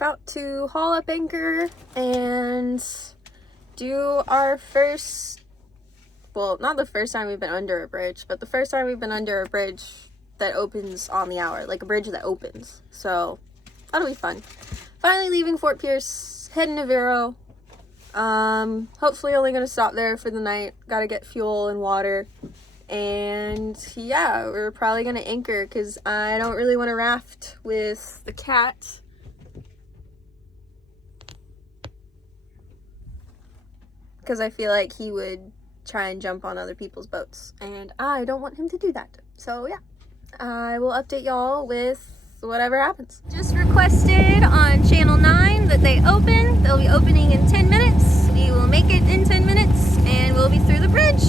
about to haul up anchor and do our first, well, not the first time we've been under a bridge, but the first time we've been under a bridge that opens on the hour, like a bridge that opens. So that'll be fun. Finally leaving Fort Pierce, heading to Vero. Hopefully only gonna stop there for the night. Gotta get fuel and water. And yeah, we're probably gonna anchor because I don't really want to raft with the cat. Because I feel like he would try and jump on other people's boats. And I don't want him to do that. So yeah, I will update y'all with whatever happens. Just requested on channel 9 that they open. They'll be opening in 10 minutes. We will make it in 10 minutes and we'll be through the bridge.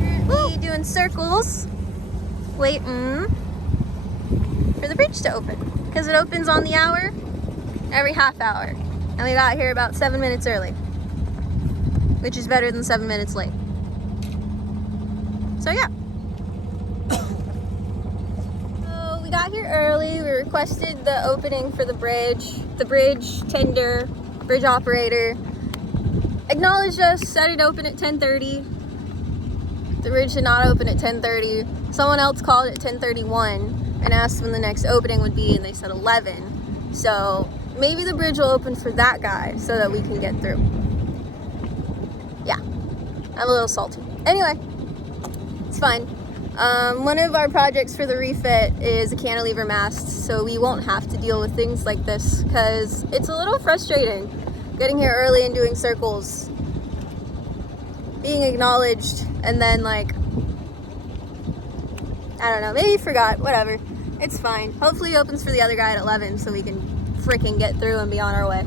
Currently doing circles, waiting for the bridge to open. Because it opens on the hour, every half hour. And we got here about 7 minutes early. Which is better than 7 minutes late. So yeah. We got here early. We requested the opening for the bridge. The bridge tender, bridge operator acknowledged us, said it opened at 10:30. The bridge did not open at 10:30. Someone else called at 10:31 and asked when the next opening would be, and they said 11. So maybe the bridge will open for that guy so that we can get through. Yeah, I'm a little salty. Anyway, it's fine. One of our projects for the refit is a cantilever mast, so we won't have to deal with things like this because it's a little frustrating getting here early and doing circles, being acknowledged, and then like, I don't know, maybe he forgot, whatever. It's fine. Hopefully it opens for the other guy at 11 so we can freaking get through and be on our way.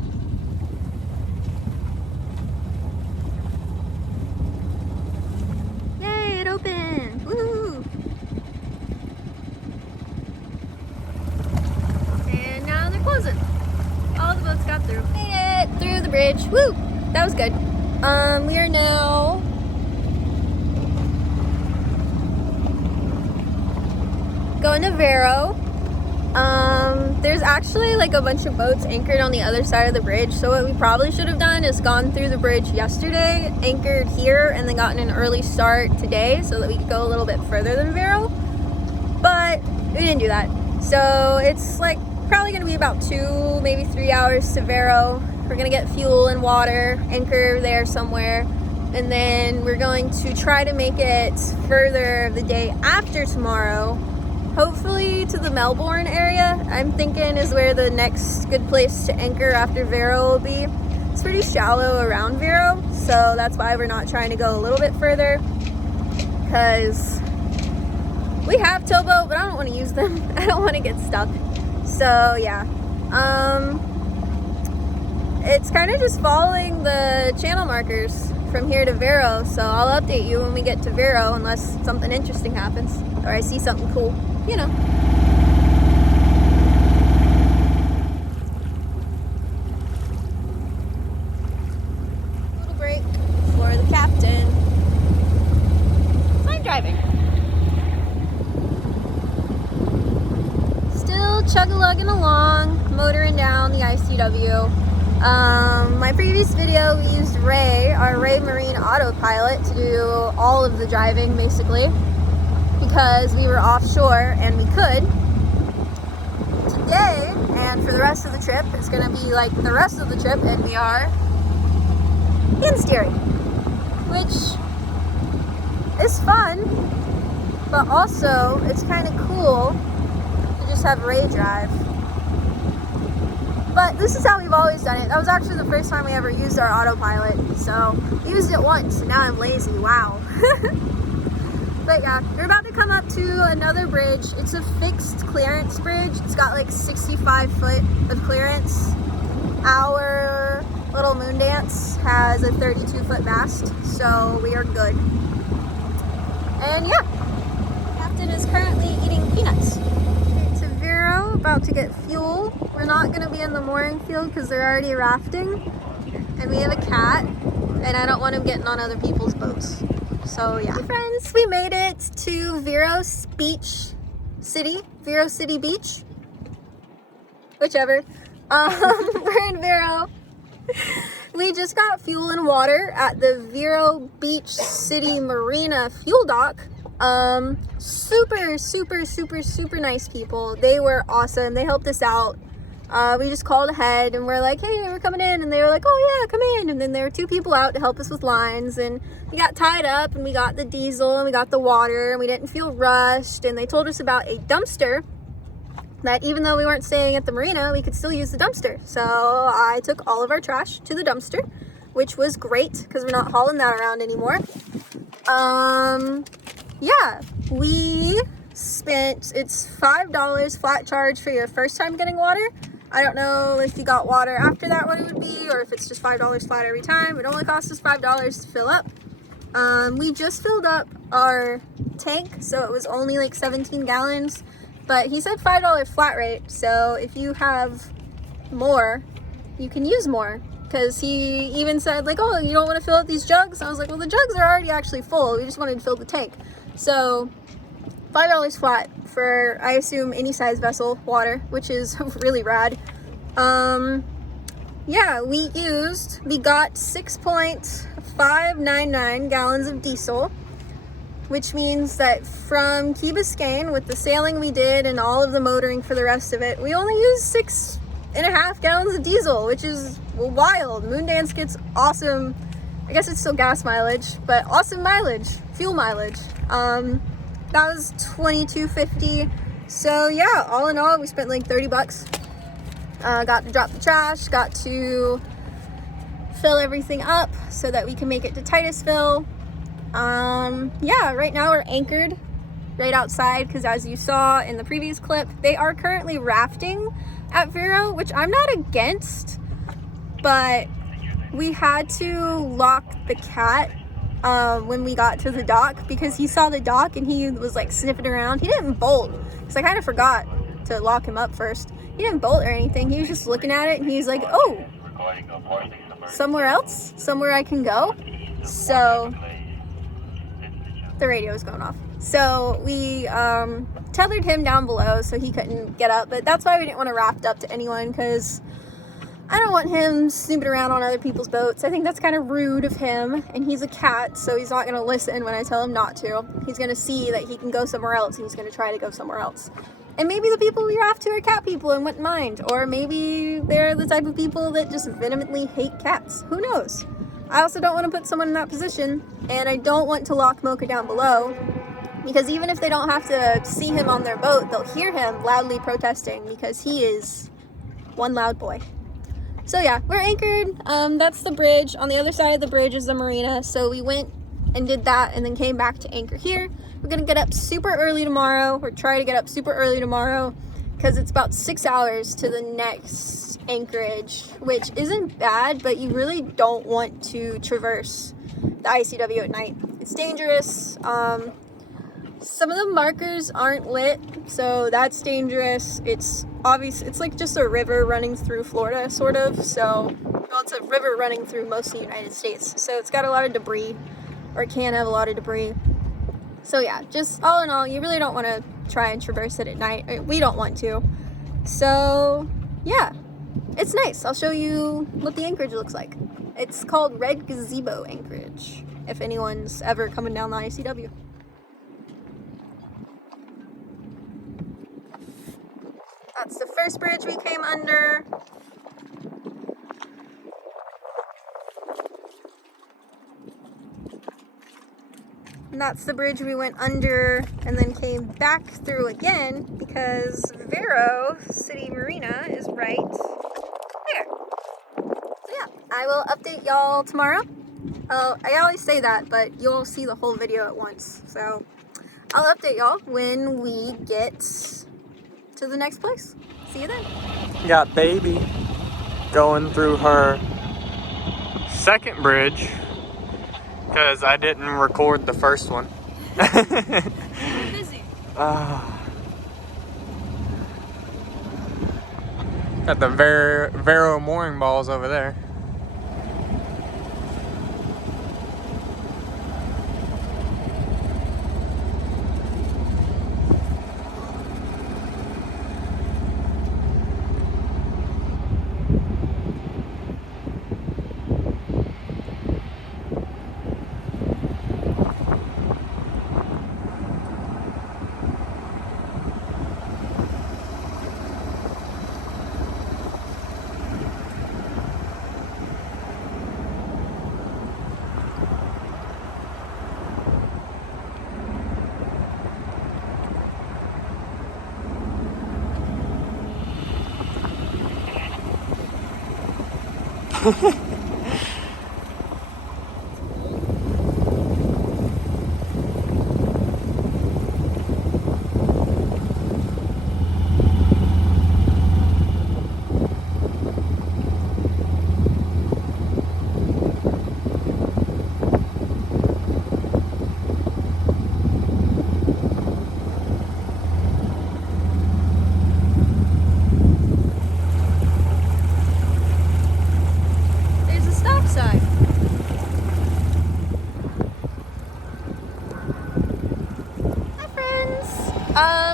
Yay, it opened! Woo! And now they're closing. All the boats got through. Made it through the bridge. Woo! That was good. We are now going to Vero. There's actually like a bunch of boats anchored on the other side of the bridge, so what we probably should have done is gone through the bridge yesterday, anchored here, and then gotten an early start today so that we could go a little bit further than Vero, but we didn't do that. So it's like probably gonna be about 2, maybe 3 hours to Vero. We're gonna get fuel and water, anchor there somewhere, and then we're going to try to make it further the day after tomorrow. Hopefully to the Melbourne area, I'm thinking is where the next good place to anchor after Vero will be. It's pretty shallow around Vero, so that's why we're not trying to go a little bit further, because we have towboat, but I don't want to use them. I don't want to get stuck. So yeah, it's kind of just following the channel markers from here to Vero, so I'll update you when we get to Vero unless something interesting happens or I see something cool, you know. Little break for the captain. Fine driving. Still chug-a-lugging along, motoring down the ICW. My previous video, we used Ray, our Ray Marine autopilot, to do all of the driving basically, because we were offshore and we could. Today, and for the rest of the trip, it's going to be like the rest of the trip, and we are in steering, which is fun, but also it's kind of cool to just have Ray drive. But this is how we've always done it. That was actually the first time we ever used our autopilot. So, we used it once, and now I'm lazy. Wow. But yeah, we're about to come up to another bridge. It's a fixed clearance bridge. It's got like 65 foot of clearance. Our little moon dance has a 32 foot mast, so we are good. And yeah, the captain is currently eating peanuts. Okay, to Vero, about to get fuel. We're not going to be in the mooring field because they're already rafting, and we have a cat, and I don't want him getting on other people's boats. So yeah. Hey friends, we made it to Vero Beach City, Vero City Beach, whichever. We're in Vero. We just got fuel and water at the Vero Beach City Marina fuel dock. Super, super, super, super nice people. They were awesome. They helped us out. We just called ahead and we're like, hey, we're coming in. And they were like, oh yeah, come in. And then there were 2 people out to help us with lines. And we got tied up and we got the diesel and we got the water and we didn't feel rushed. And they told us about a dumpster that even though we weren't staying at the marina, we could still use the dumpster. So I took all of our trash to the dumpster, which was great because we're not hauling that around anymore. Yeah, we spent, it's $5 flat charge for your first time getting water. I don't know if you got water after that what it would be, or if it's just $5 flat every time. It only costs us $5 to fill up. We just filled up our tank, so it was only like 17 gallons, but he said $5 flat rate. So if you have more, you can use more. Because he even said like, oh, you don't want to fill up these jugs? I was like, well, the jugs are already actually full. We just wanted to fill the tank. So $5 flat for, I assume, any size vessel water, which is really rad. Yeah, we got 6.599 gallons of diesel, which means that from Key Biscayne, with the sailing we did and all of the motoring for the rest of it, we only used 6.5 gallons of diesel, which is wild. Moondance gets awesome, I guess it's still gas mileage, but awesome mileage, fuel mileage. That was $22.50. So yeah, all in all, we spent like $30. Got to drop the trash, got to fill everything up so that we can make it to Titusville. Yeah, right now we're anchored right outside because as you saw in the previous clip, they are currently rafting at Vero, which I'm not against, but we had to lock the cat when we got to the dock because he saw the dock and he was like sniffing around. He didn't bolt because I kind of forgot to lock him up first. He didn't bolt or anything. He was just looking at it and he was like, oh, somewhere else, somewhere I can go. So the radio is going off. So we tethered him down below so he couldn't get up, but that's why we didn't want to raft up to anyone because I don't want him snooping around on other people's boats. I think that's kind of rude of him, and he's a cat, so he's not going to listen when I tell him not to. He's going to see that he can go somewhere else, and he's going to try to go somewhere else. And maybe the people we raft to are cat people and wouldn't mind, or maybe they're the type of people that just vehemently hate cats. Who knows? I also don't want to put someone in that position, and I don't want to lock Mocha down below, because even if they don't have to see him on their boat, they'll hear him loudly protesting because he is one loud boy. So yeah, we're anchored. That's the bridge. On the other side of the bridge is the marina. So we went and did that and then came back to anchor here. We're gonna get up super early tomorrow. We're trying to get up super early tomorrow because it's about 6 hours to the next anchorage, which isn't bad, but you really don't want to traverse the ICW at night. It's dangerous. Some of the markers aren't lit, so that's dangerous. It's obvious, it's like just a river running through Florida, sort of. So, well, it's a river running through most of the United States. So it's got a lot of debris, or it can have a lot of debris. So yeah, just all in all, you really don't want to try and traverse it at night. We don't want to. So yeah, it's nice. I'll show you what the anchorage looks like. It's called Red Gazebo Anchorage, if anyone's ever coming down the ICW. That's the first bridge we came under. And that's the bridge we went under and then came back through again because Vero City Marina is right there. So yeah, I will update y'all tomorrow. Oh, I always say that, but you'll see the whole video at once. So I'll update y'all when we get to the next place. See you then. Got baby going through her second bridge because I didn't record the first one. You were busy. Got the Vero mooring balls over there.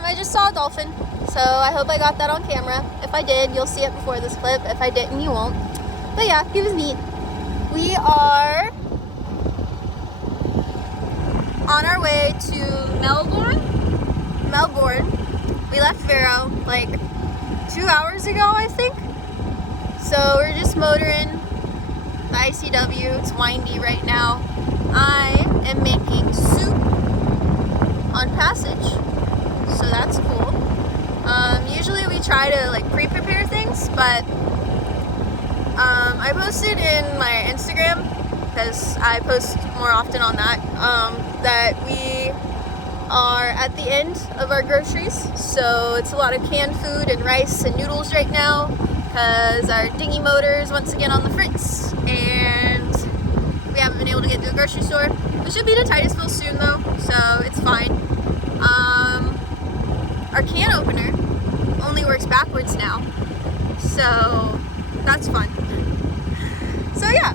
I just saw a dolphin, so I hope I got that on camera. If I did, you'll see it before this clip. If I didn't, you won't. But yeah, it was neat. We are on our way to Melbourne. We left Vero like 2 hours ago, I think. So we're just motoring the ICW. It's windy right now. I am making soup on passage, so that's cool. Usually we try to like pre-prepare things, but I posted in my Instagram, because I post more often on that, that we are at the end of our groceries, so it's a lot of canned food and rice and noodles right now, because our dinghy motor is once again on the fritz, and we haven't been able to get to a grocery store. We should be to Titusville soon though, so it's fine. Our can opener only works backwards now, so that's fun. So yeah,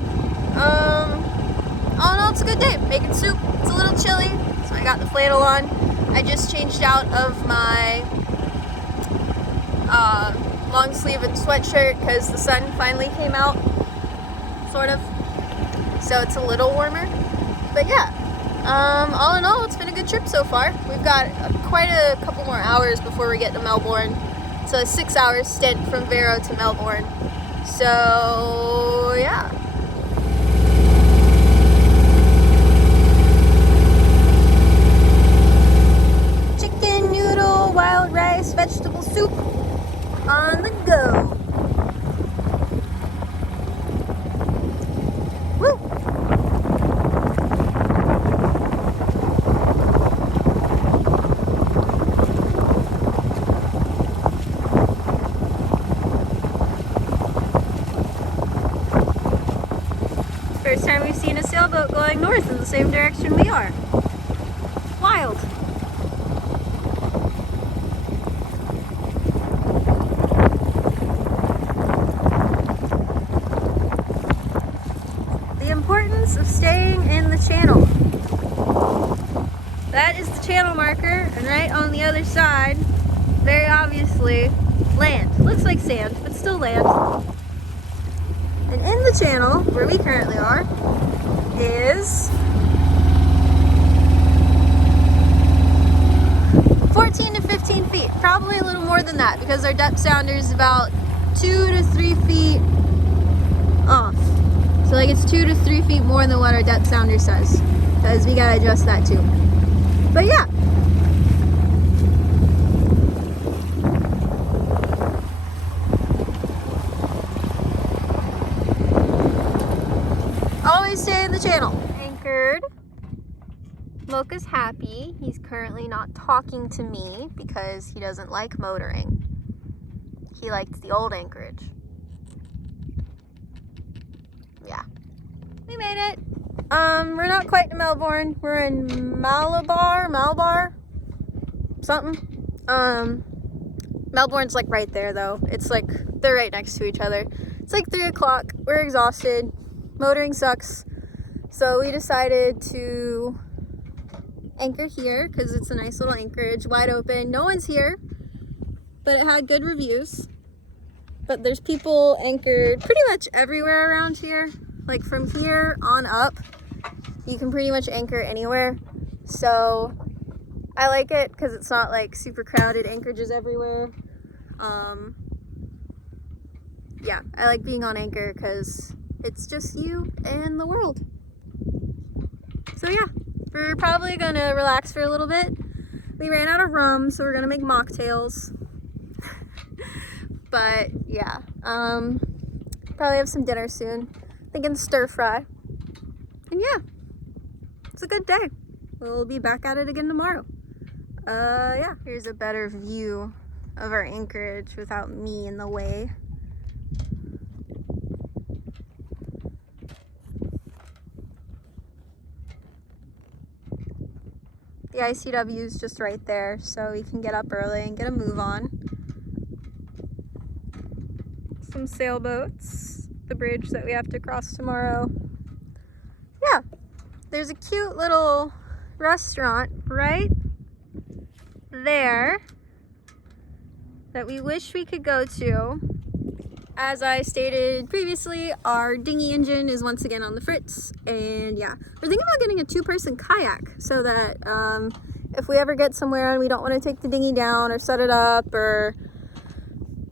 all in all, it's a good day. Making soup. It's a little chilly, so I got the flannel on. I just changed out of my long sleeve and sweatshirt because the sun finally came out, sort of. So it's a little warmer. But yeah, all in all, it's been a good trip so far. We've got quite a couple more hours before we get to Melbourne. It's a 6-hour stint from Vero to Melbourne. So yeah. Chicken noodle, wild rice, vegetable soup on the go. Woo! First time we've seen a sailboat going north in the same direction we are. Wild. The importance of staying in the channel. That is the channel marker, and right on the other side, very obviously, land. Looks like sand, but still land. And in the channel, where we currently are, is 14 to 15 feet. Probably a little more than that, because our depth sounder is about 2 to 3 feet off. So like it's 2 to 3 feet more than what our depth sounder says, because we gotta adjust that too. But yeah. Always stay in the channel. Anchored. Mocha's happy. He's currently not talking to me because he doesn't like motoring. He liked the old anchorage. Yeah. We made it. We're not quite to Melbourne. We're in Malabar, something. Melbourne's like right there though. It's like, they're right next to each other. It's like 3 o'clock. We're exhausted. Motoring sucks. So we decided to anchor here because it's a nice little anchorage, wide open. No one's here, but it had good reviews. But there's people anchored pretty much everywhere around here. Like from here on up, you can pretty much anchor anywhere. So I like it because it's not like super crowded anchorages everywhere. Yeah, I like being on anchor because it's just you and the world. So yeah, we're probably gonna relax for a little bit. We ran out of rum, so we're gonna make mocktails. But yeah, Probably have some dinner soon. Thinking stir fry. And yeah, it's a good day. We'll be back at it again tomorrow. Yeah, here's a better view of our anchorage without me in the way. The ICW is just right there, so we can get up early and get a move on. Some sailboats, the bridge that we have to cross tomorrow. Yeah, there's a cute little restaurant right there that we wish we could go to. As I stated previously, our dinghy engine is once again on the fritz, and yeah, we're thinking about getting a 2-person kayak so that if we ever get somewhere and we don't want to take the dinghy down or set it up or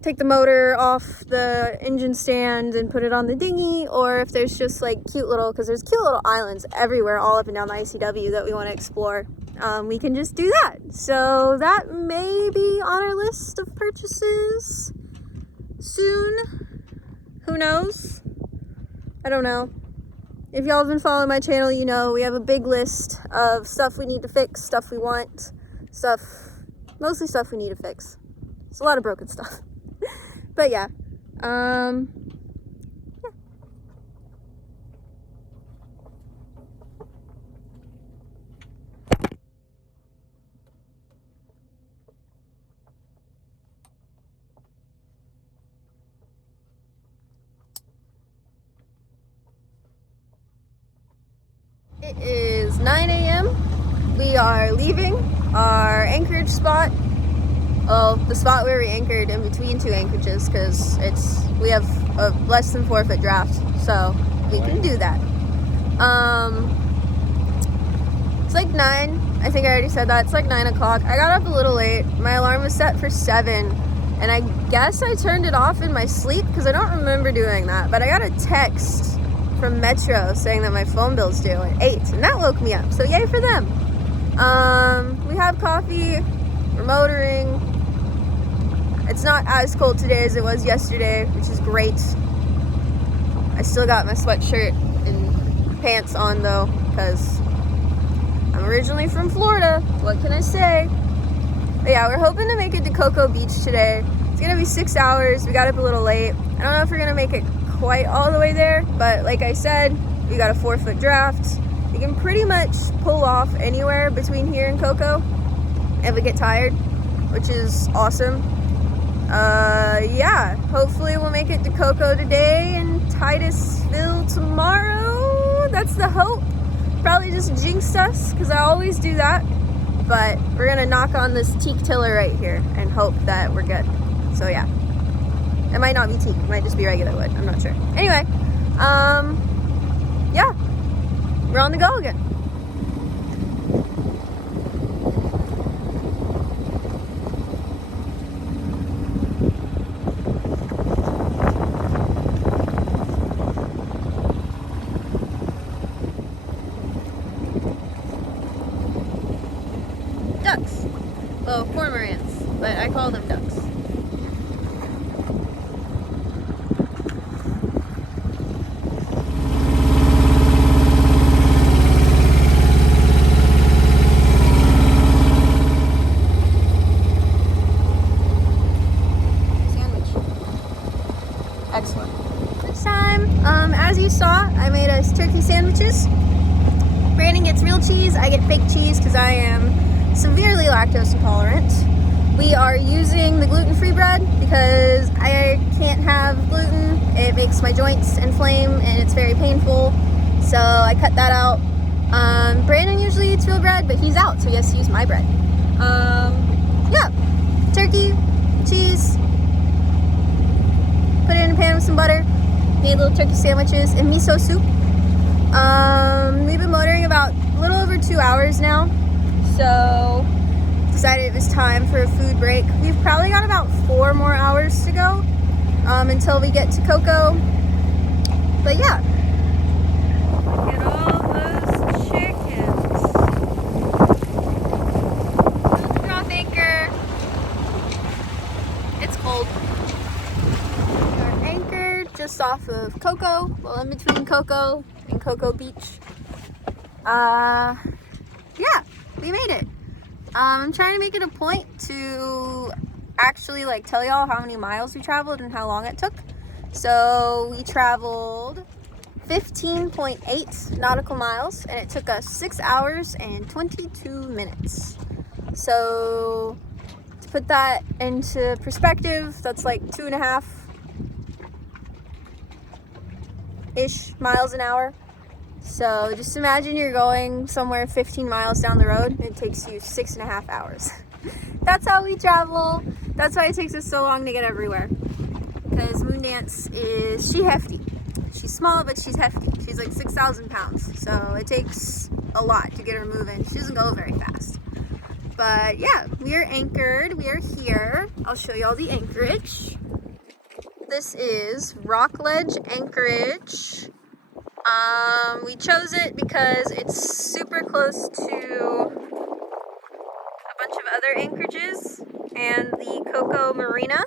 take the motor off the engine stand and put it on the dinghy, or if there's just like because there's cute little islands everywhere all up and down the ICW that we want to explore, we can just do that. So that may be on our list of purchases soon. Who knows? I don't know. If y'all have been following my channel, you know we have a big list of stuff we need to fix, stuff we want, mostly stuff we need to fix. It's a lot of broken stuff. But yeah, It is 9 a.m. We are leaving our anchorage spot. Well, the spot where we anchored in between 2 anchorages, because we have a less than 4-foot draft, so we can do that. It's like 9. I think I already said that. It's like 9 o'clock. I got up a little late. My alarm was set for 7, and I guess I turned it off in my sleep because I don't remember doing that. But I got a text from Metro saying that my phone bill's due at 8, and that woke me up. So yay for them. We have coffee. We're motoring. It's not as cold today as it was yesterday, which is great. I still got my sweatshirt and pants on though, because I'm originally from Florida. What can I say? But yeah, we're hoping to make it to Cocoa Beach today. It's gonna be 6 hours. We got up a little late. I don't know if we're gonna make it quite all the way there, but like I said, we got a 4-foot draft. You can pretty much pull off anywhere between here and Cocoa if we get tired, which is awesome. Yeah, hopefully we'll make it to Cocoa today and Titusville tomorrow. That's the hope. Probably just jinxed us, because I always do that. But we're gonna knock on this teak tiller right here and hope that we're good. So yeah, it might not be teak, it might just be regular wood, I'm not sure. Anyway, yeah, we're on the go again. Ducks. Well, cormorants, but I call them ducks. Excellent. This time, as you saw, I made us turkey sandwiches. Brandon gets real cheese, I get fake cheese because I am severely lactose intolerant. We are using the gluten-free bread because I can't have gluten. It makes my joints inflame and it's very painful, so I cut that out. Brandon usually eats real bread, but he's out, so he has to use my bread. Yeah, turkey, cheese, put it in a pan with some butter, made little turkey sandwiches and miso soup. We've been motoring about a little over 2 hours now, so decided it was time for a food break. We've probably got about 4 more hours to go until we get to Cocoa. But yeah. Look at all those chickens. Drop anchor. It's cold. Our anchor just off off of Coco, well, in between Coco and Coco Beach. Yeah, we made it. I'm trying to make it a point to actually like tell y'all how many miles we traveled and how long it took. So we traveled 15.8 nautical miles, and it took us 6 hours and 22 minutes. So to put that into perspective, that's like 2.5-ish miles an hour. So just imagine you're going somewhere 15 miles down the road, and it takes you 6.5 hours. That's how we travel. That's why it takes us so long to get everywhere. Because Moondance is, she hefty. She's small, but she's hefty. She's like 6,000 pounds. So it takes a lot to get her moving. She doesn't go very fast. But yeah, we are anchored. We are here. I'll show you all the anchorage. This is Rockledge Anchorage. We chose it because it's super close to a bunch of other anchorages and the Coco Marina.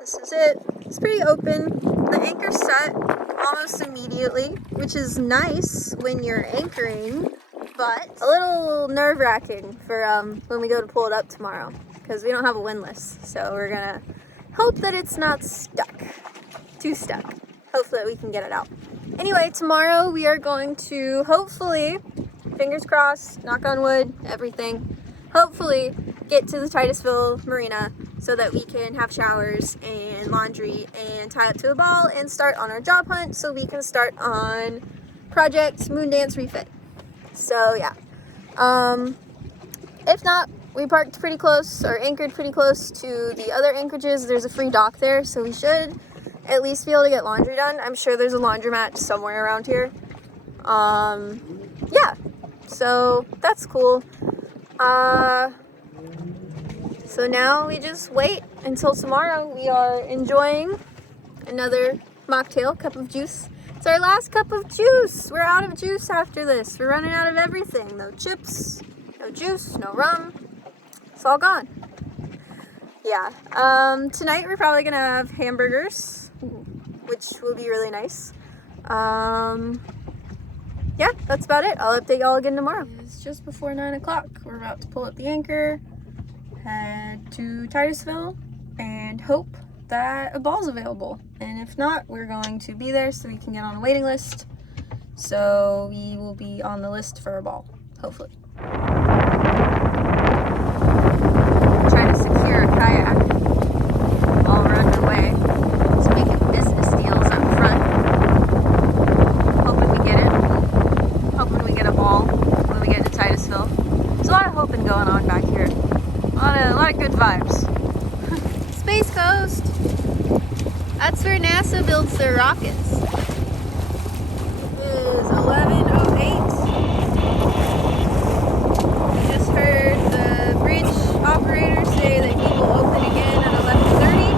This is it. It's pretty open. The anchor's set almost immediately, which is nice when you're anchoring, but a little nerve-wracking for when we go to pull it up tomorrow, because we don't have a windlass. So we're gonna hope that it's not stuck. Too stuck. Hopefully we can get it out. Anyway, tomorrow we are going to hopefully, fingers crossed, knock on wood, everything, hopefully get to the Titusville marina so that we can have showers and laundry and tie up to a ball and start on our job hunt so we can start on Project Moondance Refit. So yeah. If not, we parked pretty close or anchored pretty close to the other anchorages. There's a free dock there, so we should at least be able to get laundry done. I'm sure there's a laundromat somewhere around here. Yeah, so that's cool. So now we just wait until tomorrow. We are enjoying another mocktail, cup of juice. It's our last cup of juice. We're out of juice after this. We're running out of everything. No chips, no juice, no rum. It's all gone. Yeah. Tonight we're probably gonna have hamburgers, which will be really nice. Yeah, that's about it. I'll update y'all again tomorrow. It's just before 9 o'clock. We're about to pull up the anchor, head to Titusville, and hope that a ball's available. And if not, we're going to be there so we can get on a waiting list. So we will be on the list for a ball, hopefully. Trying to secure a kayak while we're underway. Just making business deals up front. Hoping we get it. Hoping we get a ball when we get to Titusville. There's a lot of hoping going on back here. A lot of good vibes. Space Coast! That's where NASA builds their rockets. It is 11:08. We just heard the bridge operator say that he will open again at 11:30.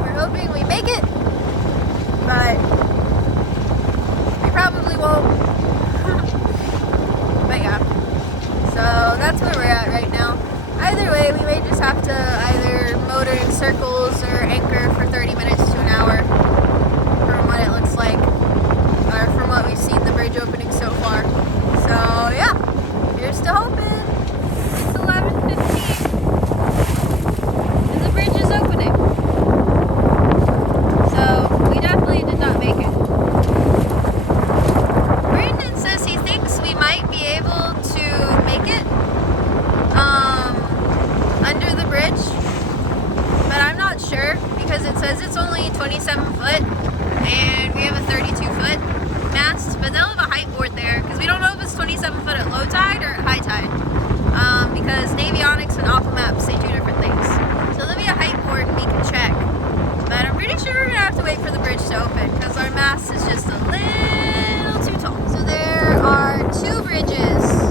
We're hoping we make it, but we probably won't. But yeah. So that's where we're at right now. Either way, we may just have to either motor in circles or anchor for 30 minutes to an hour from what it looks like, or from what we've seen the bridge opening so far. So yeah, here's to hoping. It's 11:15 and the bridge is opening. So we definitely did not make it. Brandon says he thinks we might be able to make it under the bridge, but I'm not sure because it says it's only 27 foot and we have a 32-foot mast, but they'll have a height board there because we don't know if it's 27 foot at low tide or at high tide, because Navionics and Aqua Maps say two different things. So there'll be a height board and we can check, but I'm pretty sure we're gonna have to wait for the bridge to open because our mast is just a little too tall. So there are two bridges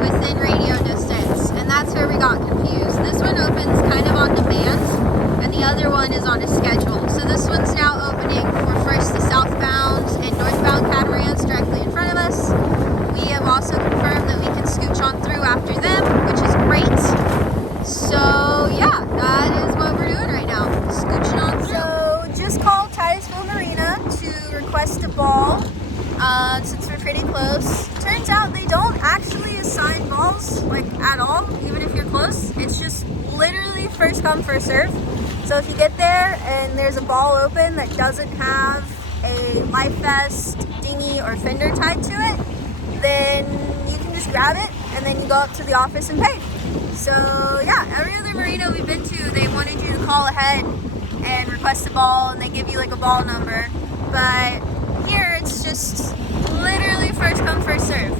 within radio distance, and that's where we got confused. This one opens kind of on demand, and the other one is on a schedule. So this one's now opening for first the southbound and northbound catamarans directly in front of us. We have also confirmed that we can scooch on through after them, which is great. So yeah, come, first serve. So if you get there and there's a ball open that doesn't have a life vest, dinghy, or fender tied to it, then you can just grab it and then you go up to the office and pay. So yeah, every other marina we've been to, they wanted you to call ahead and request a ball, and they give you like a ball number. But here it's just literally first come, first serve.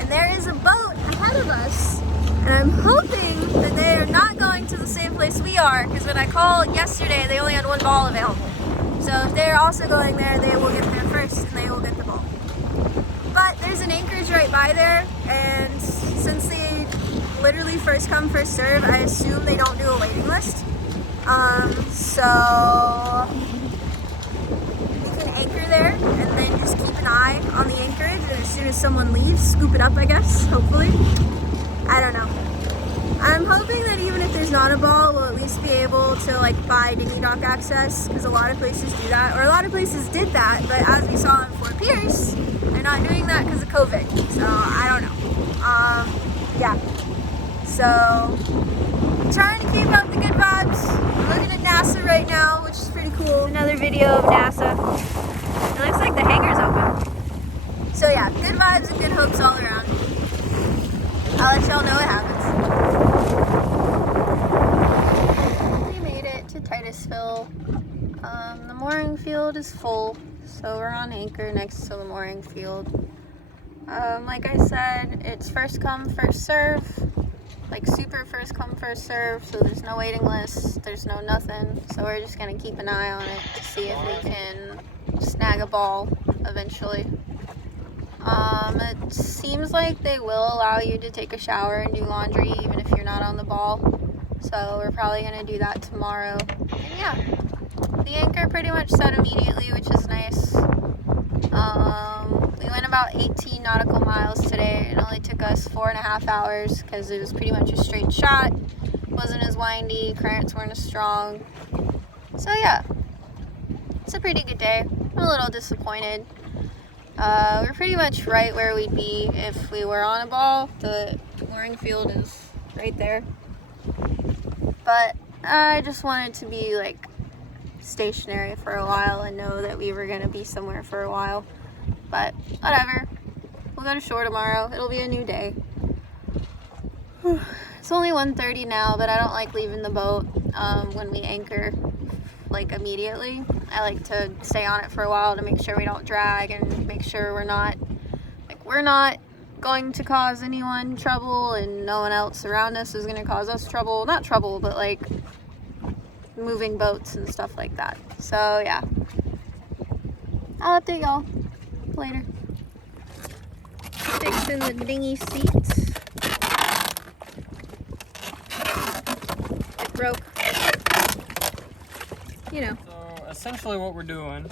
And there is a boat ahead of us, and I'm hoping that they are not going to the same place we are, because when I called yesterday, they only had one ball available. So if they're also going there, they will get there first and they will get the ball. But there's an anchorage right by there, and since they literally first come, first serve, I assume they don't do a waiting list. So we can anchor there and then just keep an eye on the anchorage, and as soon as someone leaves, scoop it up, I guess, hopefully. I don't know. I'm hoping that even if there's not a ball, we'll at least be able to like buy dinghy dock access, because a lot of places do that, or a lot of places did that, but as we saw in Fort Pierce, they're not doing that because of COVID. So I don't know. Yeah. So trying to keep up the good vibes. I'm looking at NASA right now, which is pretty cool. Another video of NASA. It looks like the hangar's open. So yeah, good vibes and good hopes all around. I'll let y'all know what happens. We made it to Titusville. The mooring field is full, so we're on anchor next to the mooring field. Like I said, it's first come, first serve. Like super first come, first serve, so there's no waiting list, there's no nothing. So we're just gonna keep an eye on it to see if we can snag a ball eventually. It seems like they will allow you to take a shower and do laundry even if you're not on the ball. So we're probably gonna do that tomorrow. And yeah, the anchor pretty much set immediately, which is nice. We went about 18 nautical miles today. It only took us 4.5 hours because it was pretty much a straight shot. It wasn't as windy, currents weren't as strong. So yeah, it's a pretty good day. I'm a little disappointed. We're pretty much right where we'd be if we were on a ball. The mooring field is right there. But I just wanted to be like stationary for a while and know that we were going to be somewhere for a while. But whatever. We'll go to shore tomorrow. It'll be a new day. It's only 1:30 now, but I don't like leaving the boat when we anchor like immediately. I like to stay on it for a while to make sure we don't drag and make sure we're not going to cause anyone trouble, and no one else around us is going to cause us trouble. Not trouble, but like moving boats and stuff like that. So yeah, I'll update y'all later. Fixing the dinghy seats. It broke. You know. So essentially what we're doing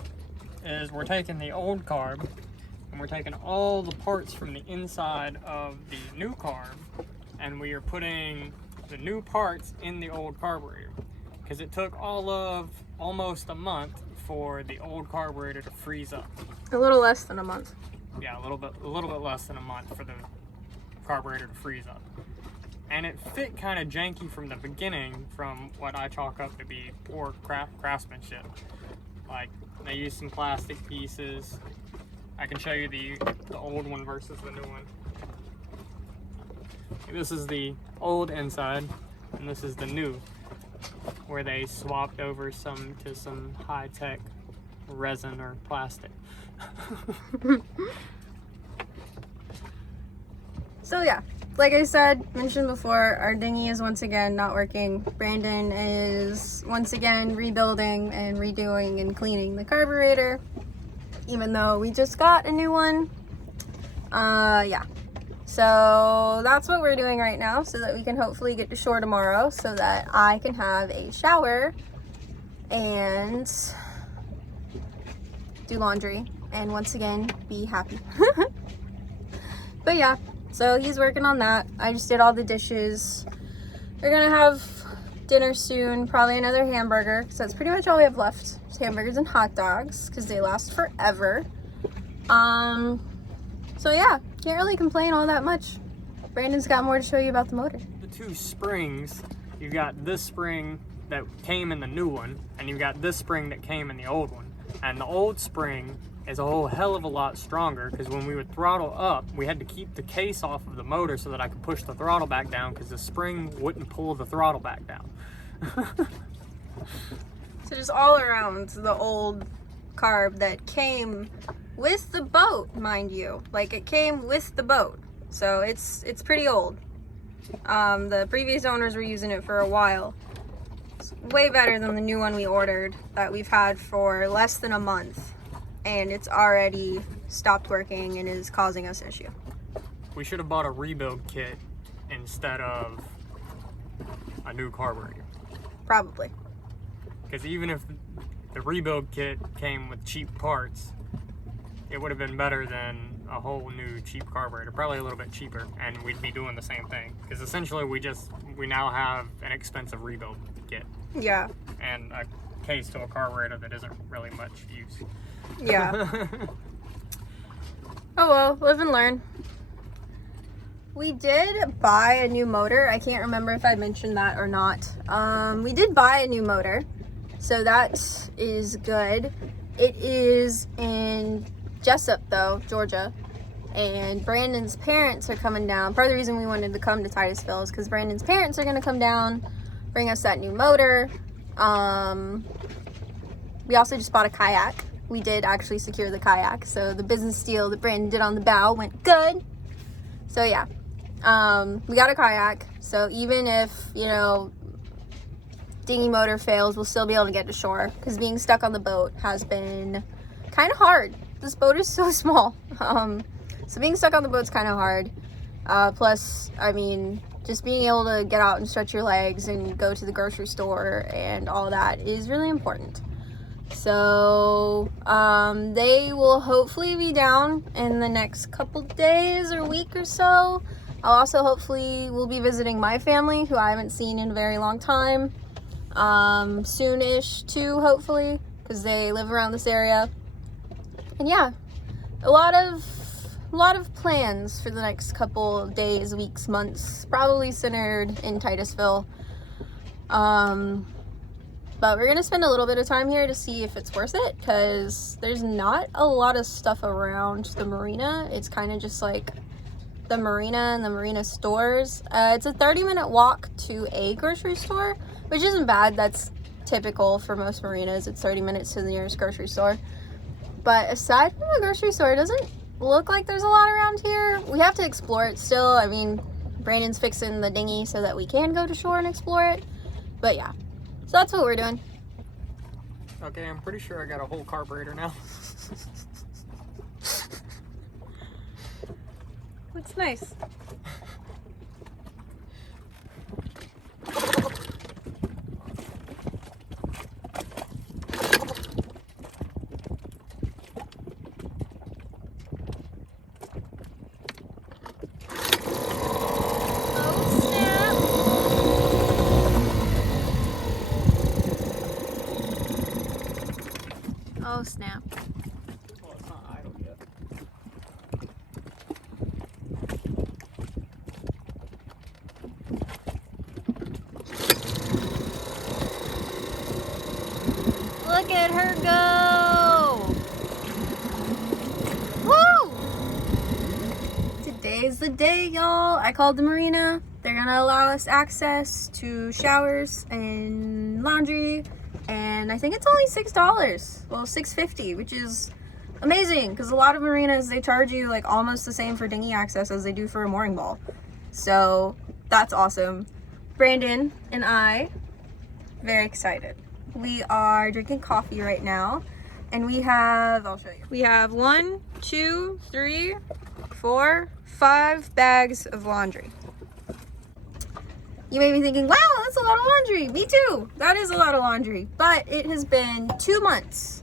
is we're taking the old carb and we're taking all the parts from the inside of the new carb, and we are putting the new parts in the old carburetor, because it took all of almost a month for the old carburetor to freeze up. A little less than a month. Yeah, a little bit less than a month for the carburetor to freeze up. And it fit kind of janky from the beginning, from what I chalk up to be poor craftsmanship. Like, they used some plastic pieces. I can show you the old one versus the new one. This is the old inside, and this is the new, where they swapped over some high-tech resin or plastic. So yeah, like I mentioned before, our dinghy is once again not working. Brandon is once again rebuilding and redoing and cleaning the carburetor, even though we just got a new one. Yeah. So that's what we're doing right now, so that we can hopefully get to shore tomorrow, so that I can have a shower and do laundry and once again be happy. But yeah, so he's working on that. I just did all the dishes. We're gonna have dinner soon, probably another hamburger, because that's pretty much all we have left. Just hamburgers and hot dogs, because they last forever. So yeah, can't really complain all that much. Brandon's got more to show you about the motor. The two springs, you've got this spring that came in the new one, and you've got this spring that came in the old one. And the old spring is a whole hell of a lot stronger, because when we would throttle up, we had to keep the case off of the motor so that I could push the throttle back down, because the spring wouldn't pull the throttle back down. So just all around the old carb that came with the boat, mind you. Like, it came with the boat. So it's pretty old. The previous owners were using it for a while. It's way better than the new one we ordered that we've had for less than a month. And it's already stopped working and is causing us issue. We should have bought a rebuild kit instead of a new carburetor. Probably. Because even if the rebuild kit came with cheap parts, it would have been better than a whole new cheap carburetor, probably a little bit cheaper, and we'd be doing the same thing. Because essentially we now have an expensive rebuild kit. Yeah. And a case to a carburetor that isn't really much use. Yeah. Oh well, live and learn. We did buy a new motor. I can't remember if I mentioned that or not. We did buy a new motor, so that is good. It is in Jessup though, Georgia, and Brandon's parents are coming down. Part of the reason we wanted to come to Titusville is because Brandon's parents are going to come down, bring us that new motor. We also just bought a kayak. We did actually secure the kayak, so the business deal that Brandon did on the bow went good. So yeah, we got a kayak, so even if, you know, dinghy motor fails, we'll still be able to get to shore, because being stuck on the boat has been kind of hard. This boat is so small, so being stuck on the boat's kind of hard. Plus, I mean, just being able to get out and stretch your legs and go to the grocery store and all that is really important. So they will hopefully be down in the next couple days or week or so. I'll also hopefully will be visiting my family, who I haven't seen in a very long time, soonish too, hopefully, because they live around this area. And yeah, a lot of plans for the next couple of days, weeks, months, probably centered in Titusville. But we're gonna spend a little bit of time here to see if it's worth it, because there's not a lot of stuff around the marina. It's kind of just like the marina and the marina stores. It's a 30-minute walk to a grocery store, which isn't bad. That's typical for most marinas. It's 30 minutes to the nearest grocery store. But aside from the grocery store, it doesn't look like there's a lot around here. We have to explore it still. I mean, Brandon's fixing the dinghy so that we can go to shore and explore it. But yeah. So that's what we're doing. Okay, I'm pretty sure I got a whole carburetor now. It's nice. Oh snap. Well, it's not idle yet. Look at her go! Woo! Today's the day, y'all. I called the marina. They're gonna allow us access to showers and laundry. And I think it's only $6. Well, $6.50, which is amazing, because a lot of marinas, they charge you like almost the same for dinghy access as they do for a mooring ball. So that's awesome. Brandon and I, very excited. We are drinking coffee right now, and we have, I'll show you. We have 1, 2, 3, 4, 5 bags of laundry. You may be thinking, wow, that's a lot of laundry. Me too. That is a lot of laundry. But it has been 2 months.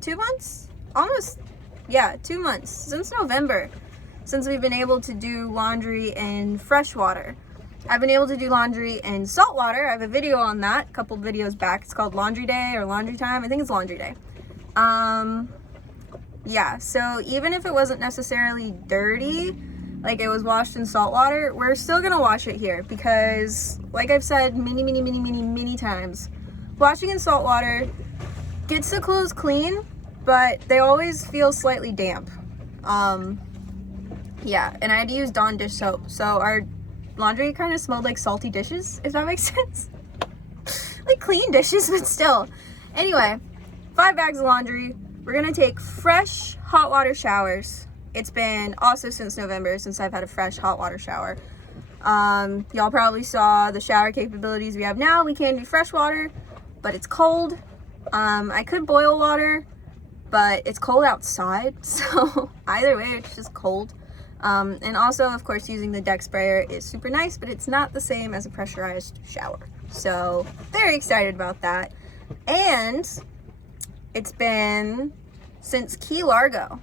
2 months? Almost. Yeah, 2 months. Since November. Since we've been able to do laundry in fresh water. I've been able to do laundry in salt water. I have a video on that a couple videos back. It's called Laundry Day or Laundry Time. I think it's Laundry Day. Yeah, so even if it wasn't necessarily dirty, like it was washed in salt water, we're still gonna wash it here because, like I've said many times, washing in salt water gets the clothes clean, but they always feel slightly damp. Yeah, and I had to use Dawn dish soap, so our laundry kind of smelled like salty dishes, if that makes sense. Like clean dishes, but still. Anyway, 5 bags of laundry. We're gonna take fresh hot water showers. It's been also since November since I've had a fresh hot water shower. Y'all probably saw the shower capabilities we have now. We can do fresh water, but it's cold. I could boil water, but it's cold outside, so either way, it's just cold. And also, of course, using the deck sprayer is super nice, but it's not the same as a pressurized shower. So, very excited about that. And it's been since Key Largo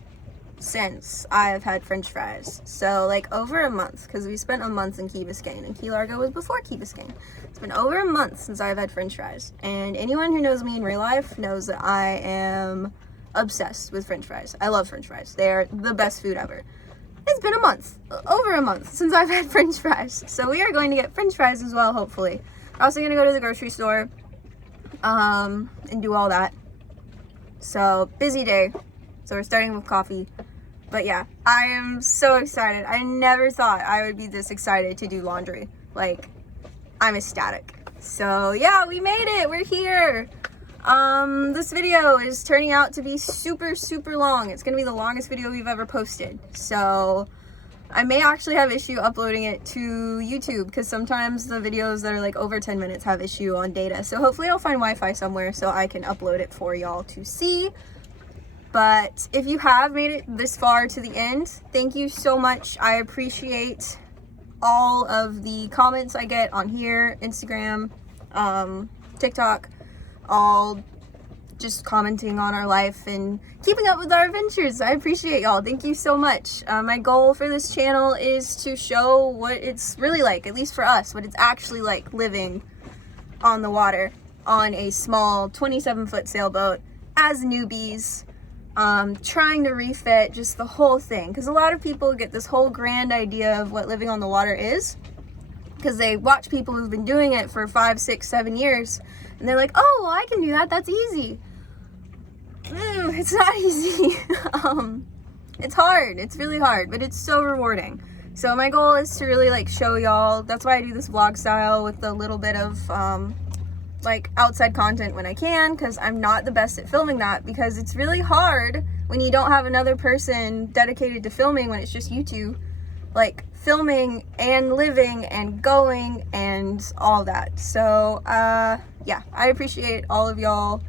since I've had French fries. So, like, over a month, because we spent a month in Key Biscayne, and Key Largo was before Key Biscayne. It's been over a month since I've had French fries. And anyone who knows me in real life knows that I am obsessed with French fries. I love French fries. They are the best food ever. It's been a month, over a month, since I've had French fries. So we are going to get French fries as well, hopefully. Also going to go to the grocery store and do all that. So, busy day. So we're starting with coffee. But yeah, I am so excited. I never thought I would be this excited to do laundry. Like, I'm ecstatic. So yeah, we made it. We're here. This video is turning out to be super long. It's gonna be the longest video we've ever posted. So I may actually have issue uploading it to YouTube because sometimes the videos that are like over 10 minutes have issue on data. So hopefully I'll find Wi-Fi somewhere so I can upload it for y'all to see. But if you have made it this far to the end, thank you so much. I appreciate all of the comments I get on here, Instagram, TikTok, all just commenting on our life and keeping up with our adventures. I appreciate y'all. Thank you so much. My goal for this channel is to show what it's really like, at least for us, what it's actually like living on the water on a small 27-foot sailboat as newbies, trying to refit just the whole thing. Because a lot of people get this whole grand idea of what living on the water is because they watch people who've been doing it for 5, 6, 7 years and they're like, oh, well, I can do that. That's easy. It's not easy. It's hard. It's really hard, but it's so rewarding. So my goal is to really like show y'all. That's why I do this vlog style with a little bit of like outside content when I can, because I'm not the best at filming that, because it's really hard when you don't have another person dedicated to filming, when it's just you two like filming and living and going and all that. So yeah, I appreciate all of y'all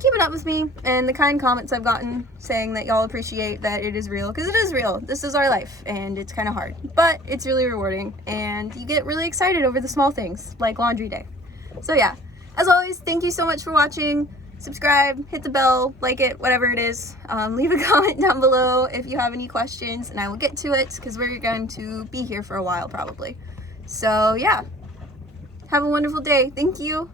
keeping up with me and the kind comments I've gotten saying that y'all appreciate that it is real, because it is real. This is our life and it's kind of hard, but it's really rewarding and you get really excited over the small things like laundry day. So yeah, as always, thank you so much for watching. Subscribe, hit the bell, like it, whatever it is. Leave a comment down below if you have any questions and I will get to it, because we're going to be here for a while probably. So yeah, have a wonderful day. Thank you.